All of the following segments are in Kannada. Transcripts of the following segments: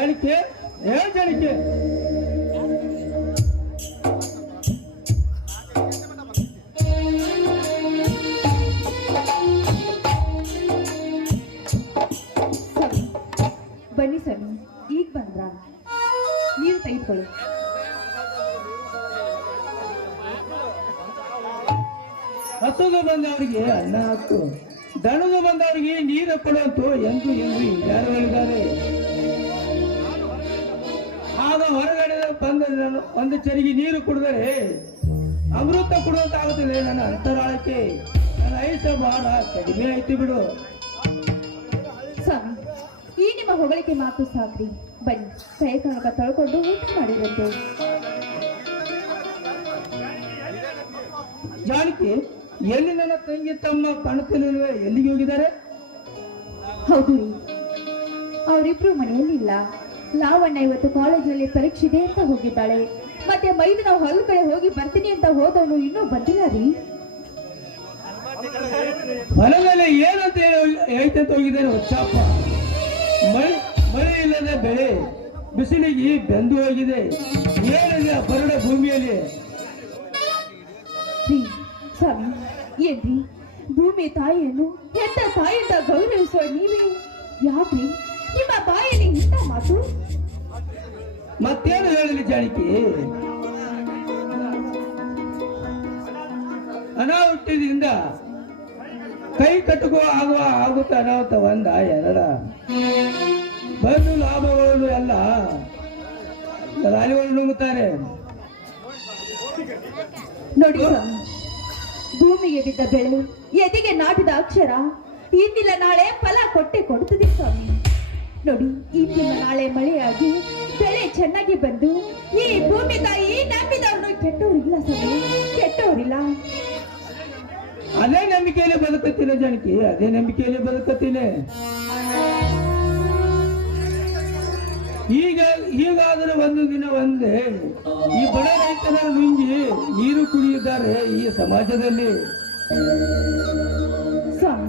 ಜಾಣಿಕೆ ಜಾಣಿಕೆ ಬನ್ನಿ ಸರ್, ಈಗ ಬಂದ್ರ ನೀವು ತೆಗೆದುಕೊಳ್ಳಿ. ಹಸುಗ ಬಂದವರಿಗೆ ಅನ್ನ ಹಾಕು, ದಣಗ ಬಂದವರಿಗೆ ನೀರು ಕೊಡುವಂತೂ ಎಂದು ಯಾರು ಹೇಳಿದ್ದಾರೆ? ಆಗ ಹೊರಗಡೆ ಬಂದ ಒಂದು ಚರಿಗೆ ನೀರು ಕುಡಿದರೆ ಅಮೃತ ಕೊಡುವಂತಾಗುತ್ತದೆ. ನನ್ನ ಅಂತರಾಳಕ್ಕೆ ನನ್ನ ಐಸ ಭಾರ ಕಡಿಮೆ ಆಯ್ತು ಬಿಡು. ಸ್ವಾಮಿ, ಈ ನಿಮ್ಮ ಹೊಗಳಿಕೆ ಮಾತು ಸಾಕ್ರಿ. ಬನ್ನಿ, ಕೈ ಕನಕ ತೊಳ್ಕೊಂಡು ಊಟ ಮಾಡಿರಂತೆ. ಜಾನಕಿ, ಎಲ್ಲಿ ನನ್ನ ತಂಗಿ ತಮ್ಮ ಕಾಣುತ್ತಿಲ್ಲವೇ? ಎಲ್ಲಿಗೆ ಹೋಗಿದ್ದಾರೆ? ಹೌದು ರೀ, ಅವರಿಬ್ರು ಮನೆಯಲ್ಲಿಲ್ಲ. ಲಾವಣ್ಣ ಇವತ್ತು ಕಾಲೇಜಿನಲ್ಲಿ ಪರೀಕ್ಷೆ ಇದೆ ಅಂತ ಹೋಗಿದ್ದಾಳೆ. ಮತ್ತೆ ಮೈದು ನಾವು ಹೊಲ ಕಡೆ ಹೋಗಿ ಬರ್ತೀನಿ ಅಂತ ಹೋದವನು ಇನ್ನೂ ಬಂದಿಲ್ಲ ರೀ. ಹೊಲದಲ್ಲಿ ಏನಂತ ಹೇಳ್ತಂತ ಹೋಗಿದ್ದೇನೆ ಹುಚ್ಚಾಪ. ಮಳೆ ಇಲ್ಲದ ಬೆಳೆ ಬಿಸಿಲಿಗೆ ಬೆಂದು ಹೋಗಿದೆ. ಏನಿದೆ ಬರಡ ಭೂಮಿಯಲ್ಲಿ? ಸ್ವಾಮಿ, ಏನ್ರಿ ಭೂಮಿ ತಾಯಿಯನ್ನು ಹೆತ್ತ ತಾಯಿಯಿಂದ ಗೌರವಿಸುವ ನೀವೇ ಯಾಕ್ರಿ ನಿಮ್ಮ ಬಾಯಲ್ಲಿ ಇಂಥ ಮಾತು? ಮತ್ತೇನು ಹೇಳಲಿ ಜಾನಕಿ? ಅನಾಹುತದಿಂದ ಕೈ ಕಟ್ಟುಕೋ ಆಗುತ್ತ ಅನಾಹುತ ಒಂದ ಎರಡ ಬಂದು ಲಾಭಗಳು ಎಲ್ಲ ರಾಲಿಗಳು ನುಂಗುತ್ತಾರೆ. ನೋಡಿ ಸ್ವಾಮಿ, ಭೂಮಿಗೆ ಬಿದ್ದ ಬೆಳೆ, ಎದೆಗೆ ನಾಟಿದ ಅಕ್ಷರ ಇಂದಿಲ್ಲ ನಾಳೆ ಫಲ ಕೊಡುತ್ತದೆ ಸ್ವಾಮಿ. ನೋಡಿ, ಇಂದಿಲ್ಲ ನಾಳೆ ಮಳೆಯಾಗಿ ಬೆಳೆ ಚೆನ್ನಾಗಿ ಬಂದು ಈ ಭೂಮಿ ತಾಯಿ ನಂಬಿದವ್ರನ್ನು ಕೆಟ್ಟವರಿಲ್ಲ ಸ್ವಾಮಿ, ಕೆಟ್ಟವರಿಲ್ಲ. ಅದೇ ನಂಬಿಕೆಯಲ್ಲಿ ಬದುಕುತ್ತೀನಿ ಜಾನಕಿ, ಅದೇ ನಂಬಿಕೆಯಲ್ಲಿ ಬದುಕುತ್ತೀನಿ. ಹೀಗಾದರೂ ಒಂದು ದಿನ ಒಂದೇ ಈ ಬಡ ರೈತರ ನುಂಗಿ ನೀರು ಕುಡಿಯುತ್ತಾರೆ ಈ ಸಮಾಜದಲ್ಲಿ. ಸ್ವಾಮಿ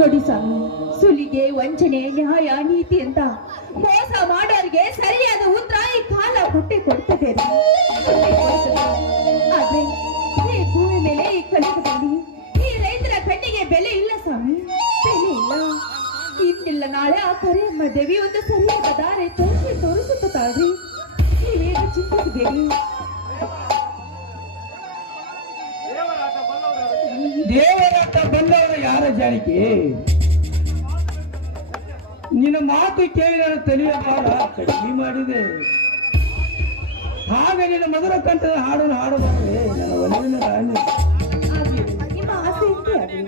ನೋಡಿ ಸ್ವಾಮಿ, ಸುಲಿಗೆ, ವಂಚನೆ, ನ್ಯಾಯ, ನೀತಿ ಅಂತ ಮೋಸ ಮಾಡೋರಿಗೆ ಸರಿಯಾದ ಉತ್ತರ ಈ ಕಾಲ ಕೊಡ್ತದೆ. ಆದ್ರೆ ಈ ಭೂಮಿ ಮೇಲೆ ಈ ಕಲಿಯುಗದಲ್ಲಿ ಈ ರೈತರ ಕಣ್ಣಿಗೆ ಬೆಲೆ ಇಲ್ಲ ಸ್ವಾಮಿ, ಬೆಲೆ ಇಲ್ಲ. ಇಂದಿಲ್ಲ ನಾಳೆ ಆ ಕರೆಯಮ್ಮ ದೇವಿ ಒಂದು ಸರಿಯಾದ ದಾರಿ ತೋರಿಸುತ್ತಾಳ್ರಿ. ನೀವೇನು ಚಿಂತಿಸಬೇಡಿ. ದೇವರಾಟ ಬಂದವರು ಯಾರ ಜಾನಕಿ? ನಿನ್ನ ಮಾತು ಕೇಳಿ ನನ್ನ ತಲೆಯ ಭಾರ ಕಡಿಮೆ ಮಾಡಿದೆ. ಹಾಗೆ ನಿನ್ನ ಮಧುರ ಕಂಠದ ಹಾಡನ್ನು ಹಾಡಬಾರದೆ ನನ್ನ ಒಲವಿನ ರಾಣಿ. ನಿಮ್ಮ ಆಸೆ ಇಷ್ಟೇ ಆಗಲಿ.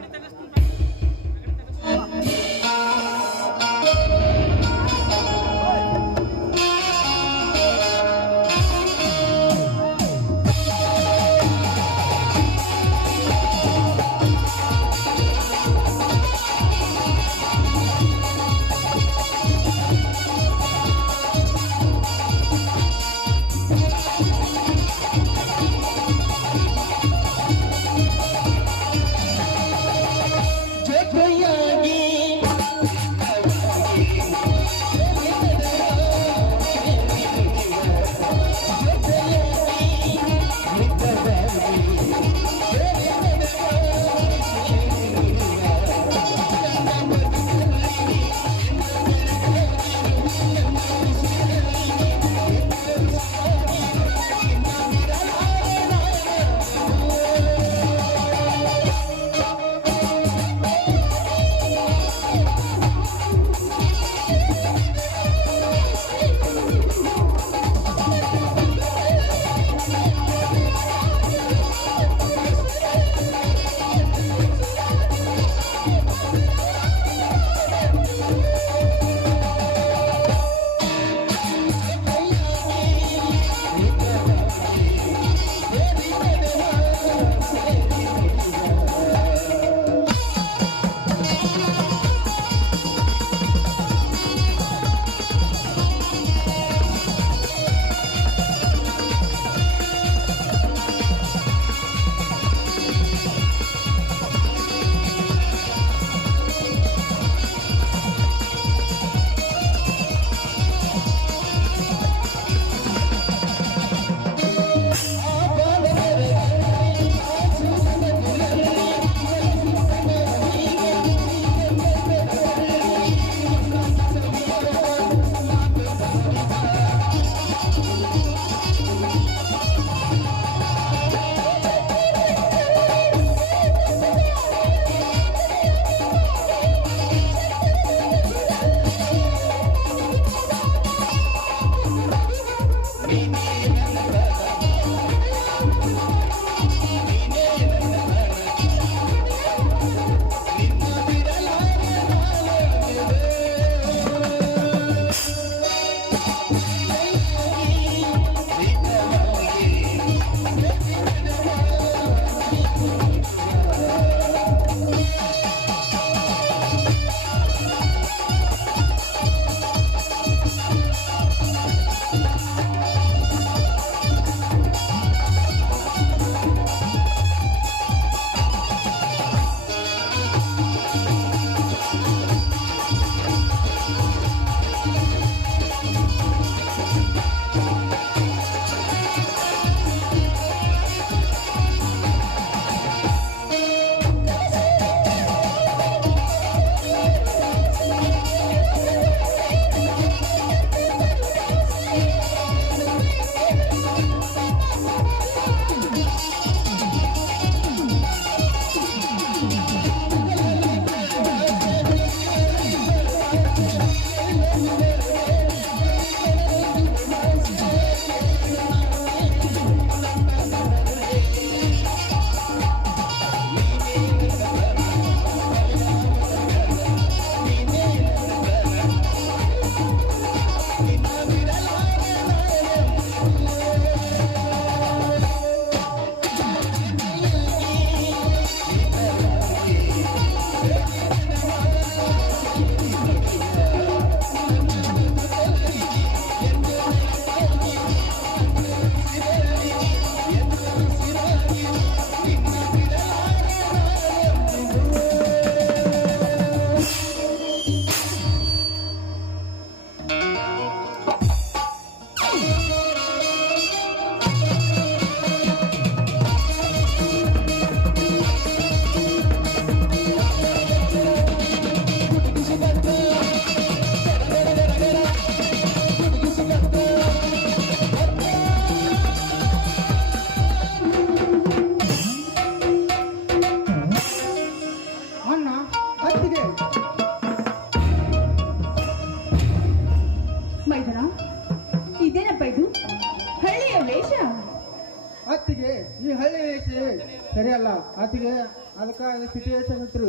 ಅಲ್ಲ ಆತಿಗೆ ಅದಕ್ಕೆ ಸಿಚುವೇಶನ್ ಇತ್ತು.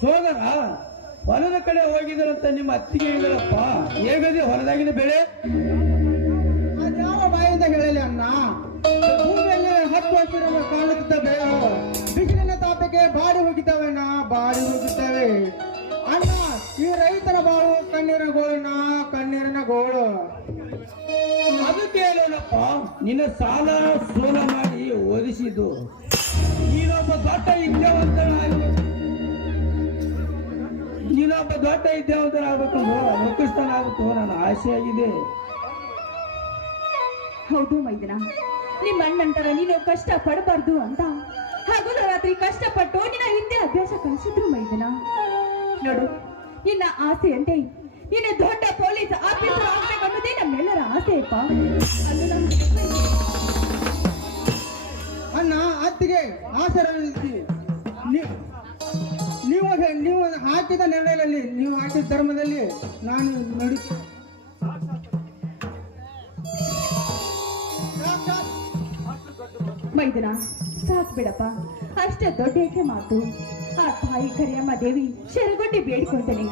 ಸೋದರ ಹೊಲದ ಕಡೆ ಹೋಗಿದ್ರಂತ ನಿಮ್ಮ ಅತ್ತಿಗೆ ಹೇಳಿದರಪ್ಪ, ಹೇಗದೆ ಹೊಲದಾಗಿನ ಬೆಳೆ? ಅದ್ಯಾವ ಬಾಯಿಂದ ಹೇಳಲಿ ಅಣ್ಣ. ಭೂಮಿಯಲ್ಲಿ 10 ವರ್ಷ ಕಾಣುತ್ತಿದ್ದ ಬೆಳೆಗಳು ಬಿಸಿಲಿನ ತಾಪಕ್ಕೆ ಬಾಡಿ ಹೋಗಿದ್ದಾವೆ ಅಣ್ಣ, ಬಾಡಿ ಹೋಗಿದ್ದಾವೆ ಅಣ್ಣ. ಈ ರೈತರ ಬಾಳು ಕಣ್ಣೀರಿನ ಗೋಳಣ್ಣ, ಕಣ್ಣೀರಿನ ಗೋಳು. ಅದಕ್ಕೆ ಹೇಳೋಣಪ್ಪ, ನಿನ್ನ ಸಾಲ ಸೋಲ ಮಾಡಿ ಓದಿಸಿದ್ದು. ನೀನೊಬ್ಬ ದೊಡ್ಡ ವಿದ್ಯಾವಂತನಾಗಬೇಕು, ಮುಖ್ಯಸ್ಥನಾಗಬೇಕು ನನ್ನ ಆಸೆಯಾಗಿದೆ. ಹೌದು ಮೈದನ, ನಿಮ್ಮ ಅಣ್ಣಂತರ ನೀನು ಕಷ್ಟ ಪಡಬಾರ್ದು ಅಂತ ಹಗಲು ರಾತ್ರಿ ಕಷ್ಟಪಟ್ಟು ನಿನ್ನ ಹಿಂದೆ ಅಭ್ಯಾಸ ಕಲಿಸಿದ್ರು ಮೈದನ. ನೋಡು, ನಿನ್ನ ಆಸೆಯಂತೆ ನಿನ್ನ ದೊಡ್ಡ ಪೊಲೀಸ್ ಆಫೀಸರ್ ಆಗ್ಬೇಕನ್ನೋದೇ ನಮ್ಮೆಲ್ಲರ ಆಸೆಯಪ್ಪ. ಅದು ನಮ್ಮ ಅಣ್ಣ ಅತ್ತಿಗೆ ಆಸರಿಸಿ ನೀವು ಹಾಕಿದ ನಿರ್ಣಯದಲ್ಲಿ, ನೀವು ಹಾಕಿದ ಧರ್ಮದಲ್ಲಿ ನಾನು ನಡೀತೀನಿ. ಮೈದನ, ಸಾಕ್ ಬಿಡಪ್ಪ, ಅಷ್ಟೇ ದೊಡ್ಡ ಏಕೆ ಮಾತು. ಆ ತಾಯಿ ಕರಿಯಮ್ಮ ದೇವಿ ಶರಗೊಡ್ಡಿ ಬೇಡ್ಕೊಂತಾನೆ,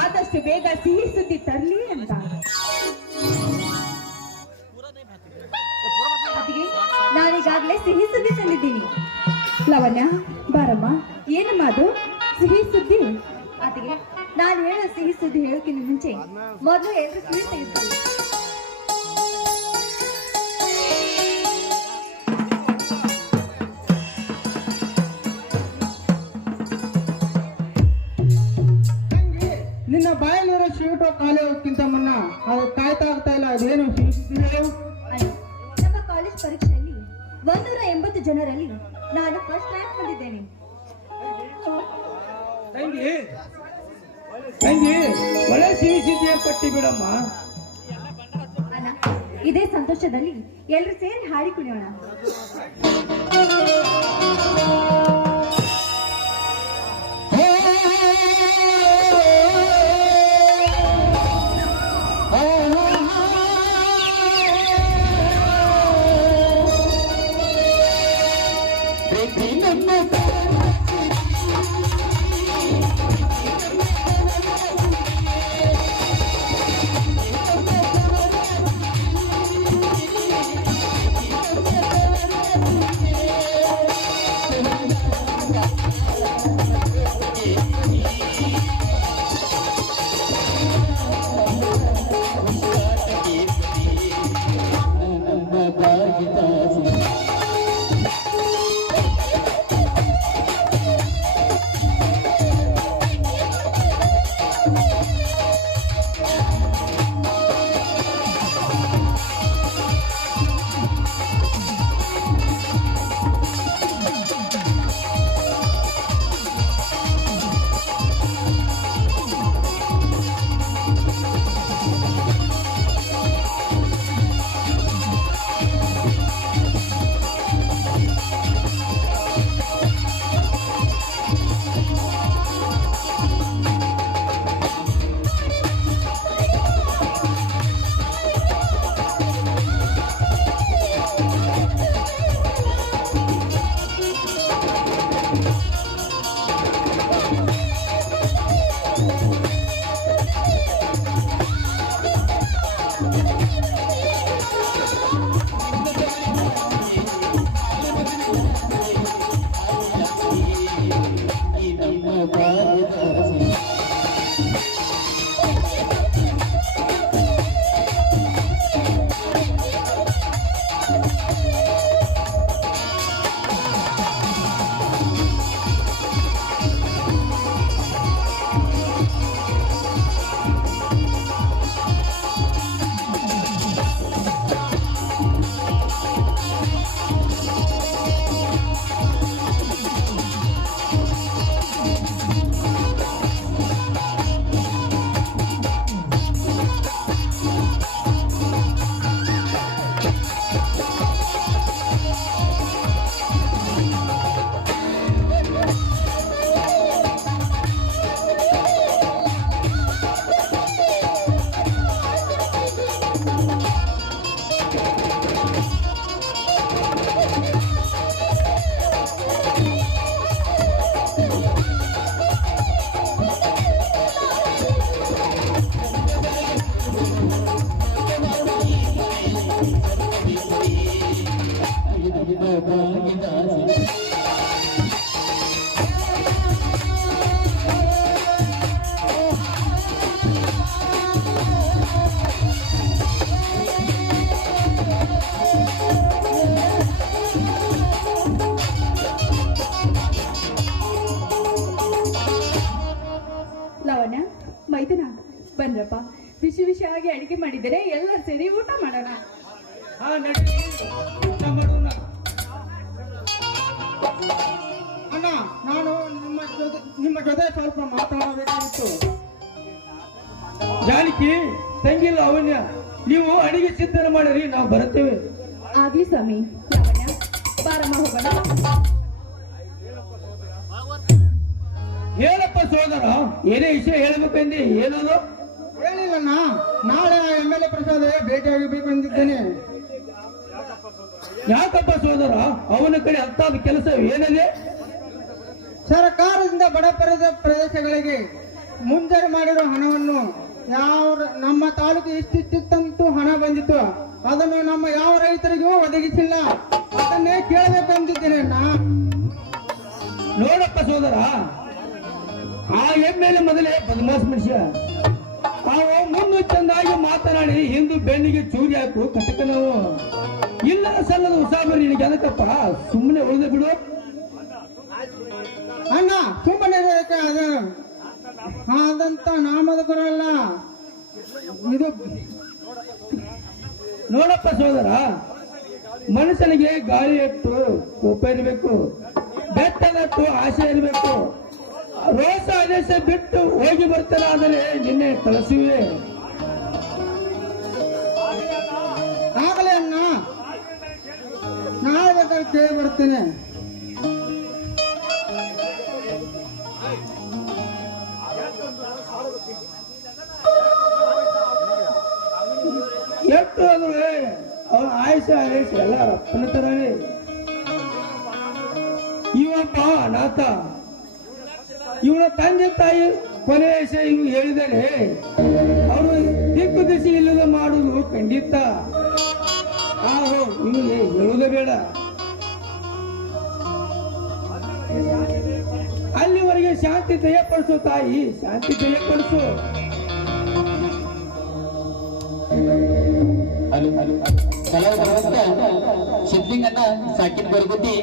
ಆದಷ್ಟು ಬೇಗ ಸಿಹಿ ಸುದ್ದಿ ತರ್ಲಿ ಅಂತ. ಅದಕ್ಕೆ ನಾನೀಗಾಗ್ಲೇ ಸಿಹಿ ಸುದ್ದಿ ತಂದಿದ್ದೀನಿ. ಲವಣ್ಯ ಬಾರಮ್ಮ, ಏನಮ್ಮ ಅದು ಸಿಹಿ ಸುದ್ದಿ? ಅದಕ್ಕೆ ನಾನು ಹೇಳೋ ಸಿಹಿ ಸುದ್ದಿ ಹೇಳೋಕ್ಕಿಂತ ಮುಂಚೆ ಮೊದಲು ಎಲ್ಲರೂ ಸಿಹಿ ತೆಗೆದುಕೊಳ್ಳಿ. ನಿನ್ನ ಬಾಯಲ್ಲಿರೋ ಶೀಟು ಖಾಲಿ ಹೋಗ್ಕಿಂತ ಮುನ್ನ ಅದು ಕಾಯ್ತಾ ಆಗ್ತಾ ಇಲ್ಲ. ಅದೇನು ಹೇಳು? ನಮ್ಮ ಕಾಲೇಜ್ ಪರೀಕ್ಷೆಯಲ್ಲಿ 180 ಜನರಲ್ಲಿ ನಾನು ಫಸ್ಟ್ ರ್ಯಾಂಕ್ ಬಂದಿದ್ದೇನೆ. ತಂಗಿ ಒಳ್ಳೆ ಸಿಹಿ ಸಿದ್ಧಿಯ ಪಟ್ಟಿ ಬಿಡಮ್ಮ. ಅಣ್ಣ, ಇದೇ ಸಂತೋಷದಲ್ಲಿ ಎಲ್ಲರೂ ಸೇರಿ ಹಾಡಿ ಕುಣಿಯೋಣ. ಲಾವಣ್ಯ ಮೈದುನ ಬನ್ರಪ್ಪ, ಬಿಸಿ ಬಿಸಿಯಾಗಿ ಅಡಿಗೆ ಮಾಡಿದರೆ ಎಲ್ಲ ಸೇರಿ ಊಟ ಮಾಡೋಣ. ಹಾ ನಡಿ ಊಟ ಮಾಡೋಣ. ಅಣ್ಣ, ನಾನು ನಿಮ್ಮ ಜೊತೆ ಸ್ವಲ್ಪ ಮಾತನಾಡಬೇಕಾಗಿತ್ತು. ಜಾನಕಿ ತಂಗಿಲ್ಲ ಅವನ್ಯ, ನೀವು ಅಡಿಗೆ ಸಿದ್ಧನ ಮಾಡಿರಿ, ನಾವು ಬರುತ್ತೇವೆ. ಆಗ್ಲಿ ಸ್ವಾಮಿ. ಲಾವಣ್ಯ ಬಾರಮ್ಮ ಹೋಗೋಣ. ಹೇಳಪ್ಪ ಸೋದರ, ಏನೇ ವಿಷಯ ಹೇಳ್ಬೇಕಂದಿ, ಏನದು? ಹೇಳಿಲ್ಲಣ್ಣ, ನಾಳೆ MLA ಪ್ರಸಾದ್ ಭೇಟಿಯಾಗಬೇಕು ಅಂದಿದ್ದೇನೆ. ಯಾಕಪ್ಪ ಸೋದರ, ಅವನ ಕಡೆ ಹತ್ತಾದ ಕೆಲಸ ಏನಿದೆ? ಸರ್ಕಾರದಿಂದ ಬಡ ಪ್ರದೇಶಗಳಿಗೆ ಮುಂಜಾನೆ ಮಾಡಿರೋ ಹಣವನ್ನು ನಮ್ಮ ತಾಲೂಕು ಇಷ್ಟಿತ್ತಂತೂ ಹಣ ಬಂದಿತ್ತು, ಅದನ್ನು ನಮ್ಮ ಯಾವ ರೈತರಿಗೂ ಒದಗಿಸಿಲ್ಲ. ಅದನ್ನೇ ಕೇಳಬೇಕಂದಿದ್ದೇನೆ ಅಣ್ಣ. ನೋಡಪ್ಪ ಸೋದರ, ಆ MLA ಮೊದಲೇ ಬದಮಾಸ್ ಮನುಷ್ಯ. ನಾವು ಮುಂದೆ ಚಂದಾಗಿ ಮಾತನಾಡಿ ಹಿಂದೂ ಬೆನ್ನಿಗೆ ಚೂರಿ ಹಾಕು ಕಟಕ. ನಾವು ಇಲ್ಲ ಸಲ್ಲದ ಉಸಾಬರಿ ನಿನಗೆ ಅದಕ್ಕಪ್ಪ, ಸುಮ್ಮನೆ ಉಳಿದ ಬಿಡು ಅಣ್ಣ. ಸುಮ್ಮನೆ ಅದಂತ ನಾಮದ ಗುರಲ್ಲ ಇದು. ನೋಡಪ್ಪ ಸೋದರ, ಮನುಷ್ಯನಿಗೆ ಗಾಳಿ ಎಟ್ಟು ಕೋಪ ಇರಬೇಕು, ಬೆಟ್ಟದಟ್ಟು ಆಸೆ ಇರಬೇಕು. ರೋಷ ಆದೇಶ ಬಿಟ್ಟು ಹೋಗಿ ಬರ್ತಾನೆ, ಆದರೆ ನಿನ್ನೆ ಕಳಿಸುವೆ. ಆಗಲೇ ಅಣ್ಣ, ನಾಳೆ ಬೇಕಾದ್ರೆ ಕೇಳಿ ಬರ್ತೇನೆ. ಎಷ್ಟು ಅಂದ್ರೆ ಅವನ ಆಯುಷ ಎಲ್ಲ ರಪ್ಪನ ತರನೇ. ಇವಪ್ಪ ನಾಥ, ಇವನ ತಂದೆ ತಾಯಿ ಕೊನೆ ವಿಷಯ ಇವು ಹೇಳಿದರೆ ಅವರು ದಿಕ್ಕು ದಿಶೆ ಇಲ್ಲದ ಮಾಡುವುದು ಖಂಡಿತ. ಆಹೋ, ಇವನಿಗೆ ಹೇಳುವುದೇ ಬೇಡ. ಅಲ್ಲಿವರೆಗೆ ಶಾಂತಿ ದಯಪಡಿಸು ತಾಯಿ, ಶಾಂತಿ ದಯಪಡಿಸು. ಸಿದ್ಲಿಂಗನ್ನ ಸಾಕಿನ ಬರ್ಗುದ್ದಿ